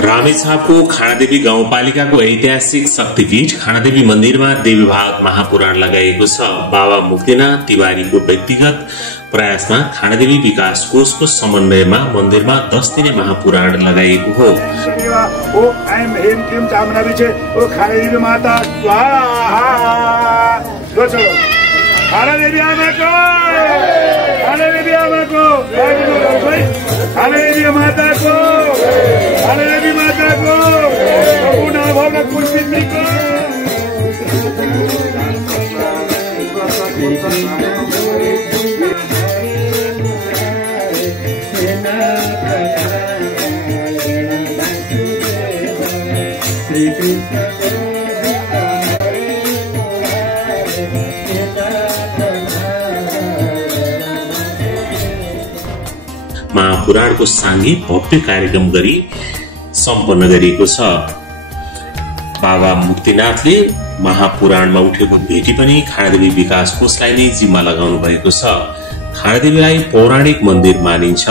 रामेछापको खानादेवी गाउँपालिकाको ऐतिहासिक शक्तिपीठ खानादेवी मन्दिरमा देवी भागवत महापुराण लगाइएको छ। बाबा मुक्तिनाथ तिवारीको व्यक्तिगत प्रयासमा खानादेवी विकास कोषको समन्वयमा मन्दिरमा 10 दिने महापुराण लगाइएको हो। महापुराणको सांघिक भव्य कार्यक्रम गरी सम्पन्न गरिएको छ। बाबा मुक्तिनाथले महापुराणमा उठेको भेटी पनि खानादेवी विकास कोषलाई नै जिम्मा लगाउनु भएको छ। खानादेवीलाई पौराणिक मन्दिर मानिन्छ।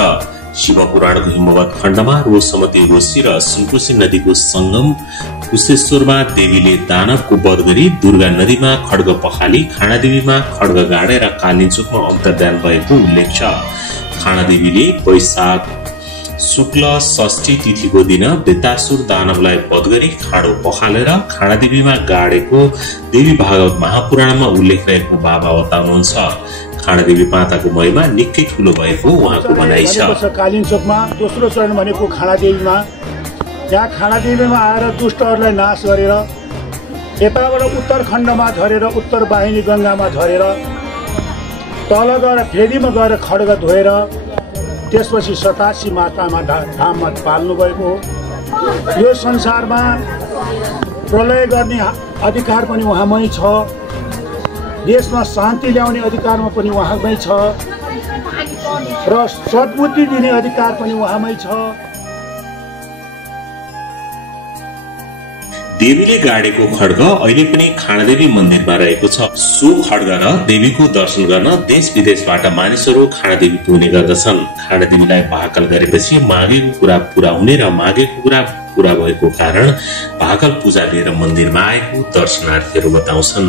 शिवपुराणको हिमवत खण्डमा रोसमती रोशी र सुनकोशी नदीको संगम कुशेश्वरमा देवीले दानवको वध गरी दुर्गा नदीमा खड्ग पखाली खानादेवीमा खड्ग गाडेर कालिन्चोकमा अन्तर्धान भएको उल्लेख छ। खानादेवीले वैशाख शुक्ल षष्ठी तिथिको दिन वृत्तासुर दानवलाई वध गरी खाडो पखालेर खानादेवीमा गाडेको देवी भागवत महापुराणमा उल्लेख रहेको बाबा बताउनुहुन्छ। खानादेवी माताको महिमा निकै ठूलो भएको उहाँको भनाइ छ। कालिन्चोकमा दोस्रो चरण भनेको खानादेवीमा, यहाँ खानादेवीमा आएर दुष्टहरूलाई नाश गरेर यताबाट उत्तरखण्डमा झरेर उत्तर वाहिनी गंगामा झरेर तल गएर फेदीमा गएर खड्ग धोएर त्यसपछि 87 मातामा धाममा पाल्नु भएको हो। यो संसारमा प्रलय गर्ने अधिकार पनि उहाँमै छ, देशमा शान्ति ल्याउने अधिकारमा पनि उहाँमै छ र सद्बुद्धि दिने अधिकार पनि उहाँमै छ। देवीले गाडेको खड्ग अहिले पनि खानादेवी मन्दिरमा रहेको छ। सो खड्ग र देवीको दर्शन गर्न देश विदेशबाट मानिसहरू खानादेवी पुग्ने गर्दछन्। खानादेवीलाई भाकल गरेपछि मागेको कुरा पूरा हुने र मागेको कुरा पूरा भएको कारण भाकल पूजा लिएर मन्दिरमा आएको दर्शनार्थीहरू बताउँछन्।